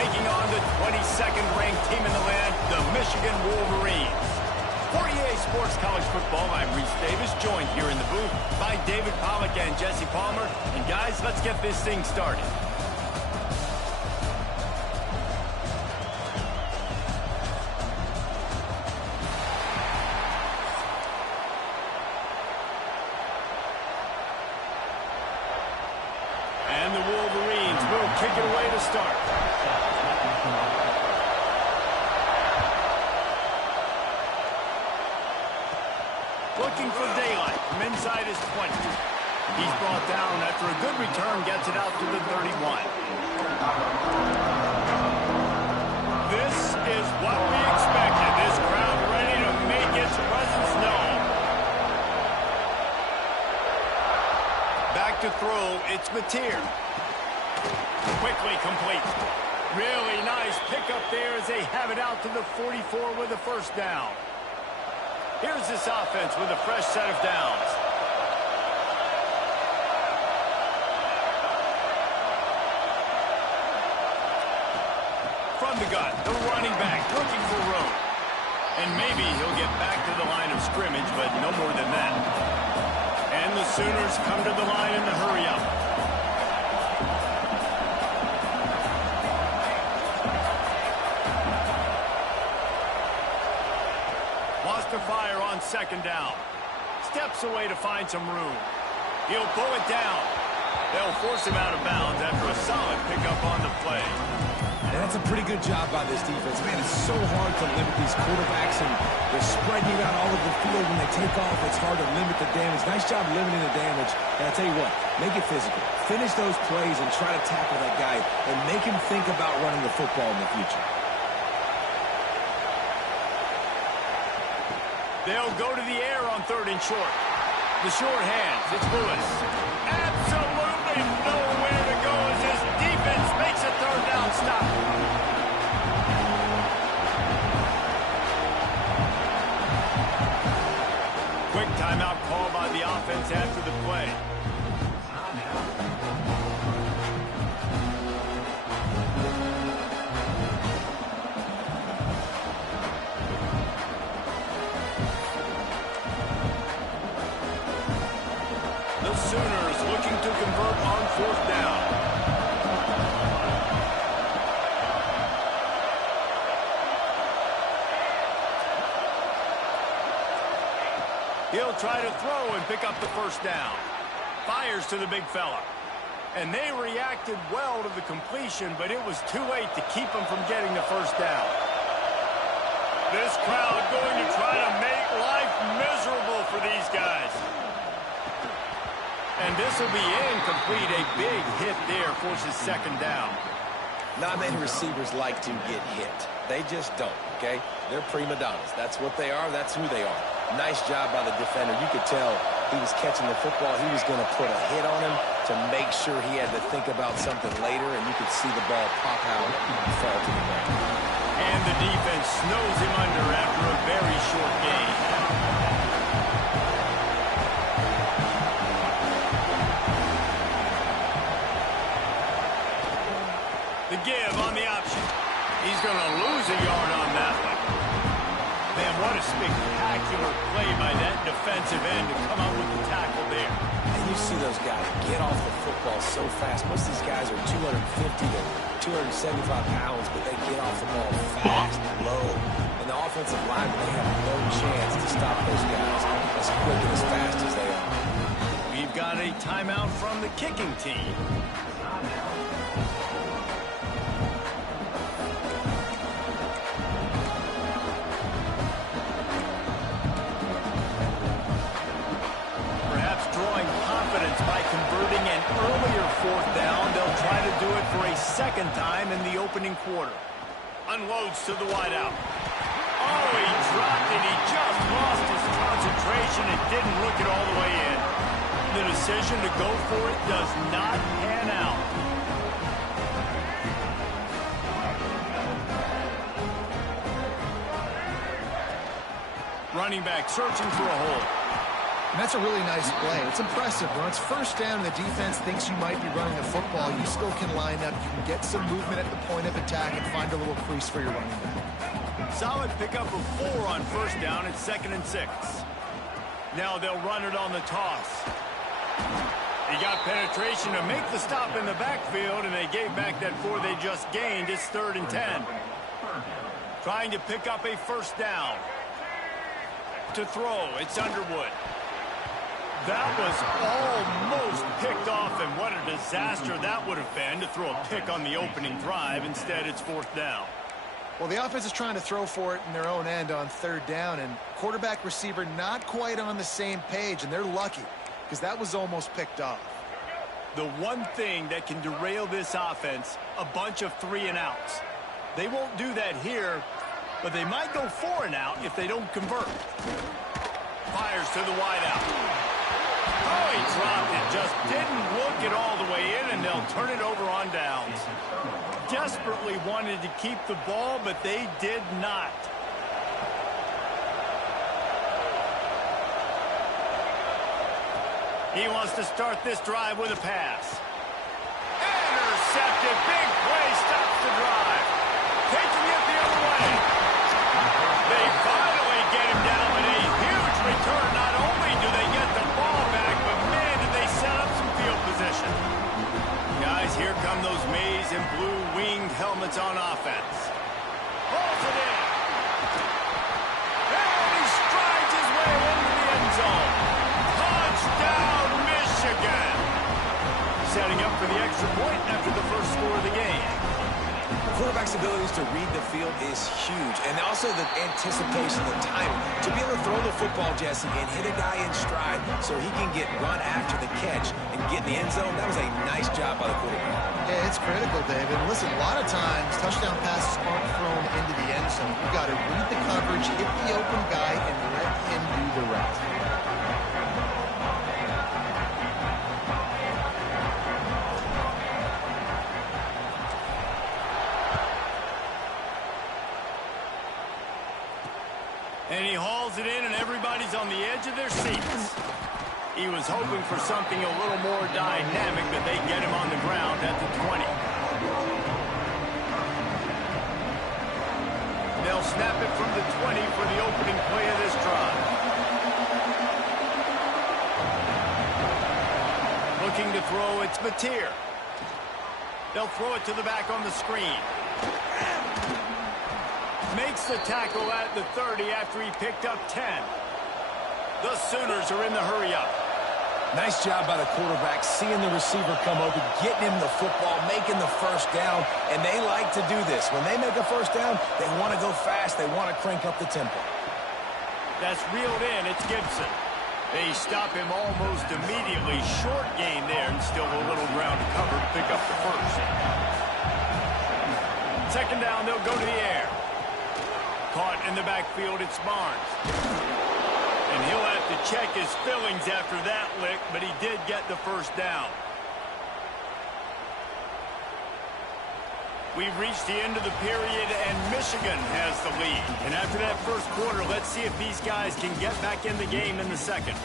taking on the 22nd ranked team in the land, the Michigan Wolverines. For EA Sports College Football, I'm Reese Davis, joined here in the booth by David Pollack and Jesse Palmer. And guys, let's get this thing started. And the Wolverines will kick it away to start. Looking for daylight from inside his 20. He's brought down after a good return, gets it out to the 31. This is what we expected. This crowd ready to make its presence known. Back to throw, it's Mateer. Quickly complete. Really nice pickup there as they have it out to the 44 with a first down. Here's this offense with a fresh set of downs. From the gun, the running back looking for room. And maybe he'll get back to the line of scrimmage, but no more than that. And the Sooners come to the line in the hurry-up. To fire on second down. Steps away to find some room. He'll pull it down. They'll force him out of bounds after a solid pickup on the play. And that's a pretty good job by this defense. Man, it's so hard to limit these quarterbacks, and they're spreading you out all over the field. When they take off, it's hard to limit the damage. Nice job limiting the damage. And I tell you what, make it physical. Finish those plays and try to tackle that guy and make him think about running the football in the future. They'll go to the air on third and short. The short hands, it's Lewis. Absolutely nowhere to go as his defense makes a third down stop. Quick timeout call by the offense after the play. Sooners looking to convert on fourth down. He'll try to throw and pick up the first down. Fires to the big fella. And they reacted well to the completion, but it was too late to keep him from getting the first down. This crowd going to try to make life miserable for these guys. And this will be incomplete. A big hit there forces second down. Not many receivers like to get hit. They just don't, okay? They're prima donnas. That's what they are. That's who they are. Nice job by the defender. You could tell he was catching the football. He was going to put a hit on him to make sure he had to think about something later, and you could see the ball pop out and fall to the ground. And the defense snows him under after a very short game. The give on the option. He's going to lose a yard on that one. Man, what a spectacular play by that defensive end to come up with the tackle there. And you see those guys get off the football so fast. Most of these guys are 250 to 275 pounds, but they get off the ball fast, low. And the offensive line, they have no chance to stop those guys as quick and as fast as they are. We've got a timeout from the kicking team. By converting an earlier fourth down, they'll try to do it for a second time in the opening quarter. Unloads to the wideout. Oh, he dropped it. He just lost his concentration and didn't look it all the way in. The decision to go for it does not pan out. Running back searching for a hole. And that's a really nice play. It's impressive. When it's first down and the defense thinks you might be running the football, you still can line up. You can get some movement at the point of attack and find a little crease for your running back. Solid pickup of 4 on first down. It's 2nd and 6. Now they'll run it on the toss. He got penetration to make the stop in the backfield, and they gave back that 4 they just gained. It's 3rd and 10. Trying to pick up a first down. To throw, it's Underwood. That was almost picked off, and what a disaster that would have been to throw a pick on the opening drive. Instead, it's 4th down. Well, the offense is trying to throw for it in their own end on 3rd down, and quarterback receiver not quite on the same page, and they're lucky because that was almost picked off. The one thing that can derail this offense, a bunch of 3 and outs. They won't do that here, but they might go 4 and out if they don't convert. Fires to the wideout. Oh, he dropped it. Just didn't look it all the way in, and they'll turn it over on downs. Desperately wanted to keep the ball, but they did not. He wants to start this drive with a pass. Intercepted. Big play stops the drive. Taking it the other way. They finally get him down with a huge return. Not only do they get the ball back, but man, did they set up some field position. Guys, here come those maize and blue winged helmets on offense. Pulls it in. And he strides his way into the end zone. Touchdown, Michigan. Setting up for the extra point after the first score of the game. Quarterback's abilities to read the field is huge, and also the anticipation, the timing. To be able to throw the football, Jesse, and hit a guy in stride so he can get run after the catch and get in the end zone, that was a nice job by the quarterback. Yeah, it's critical, David. Listen, a lot of times touchdown passes aren't thrown into the end zone. You got to read the coverage, hit the open guy, and let him do the rest. And he hauls it in, and everybody's on the edge of their seats. He was hoping for something a little more dynamic, but they get him on the ground at the 20. They'll snap it from the 20 for the opening play of this drive. Looking to throw, it's Mateer. They'll throw it to the back on the screen. Makes the tackle at the 30 after he picked up 10. The Sooners are in the hurry-up. Nice job by the quarterback, seeing the receiver come over, getting him the football, making the first down, and they like to do this. When they make a first down, they want to go fast. They want to crank up the tempo. That's reeled in. It's Gibson. They stop him almost immediately. Short gain there, and still a little ground to cover to pick up the first. 2nd down, they'll go to the air. Caught in the backfield, it's Barnes. And he'll have to check his fillings after that lick, but he did get the first down. We've reached the end of the period, and Michigan has the lead. And after that first quarter, let's see if these guys can get back in the game in the second.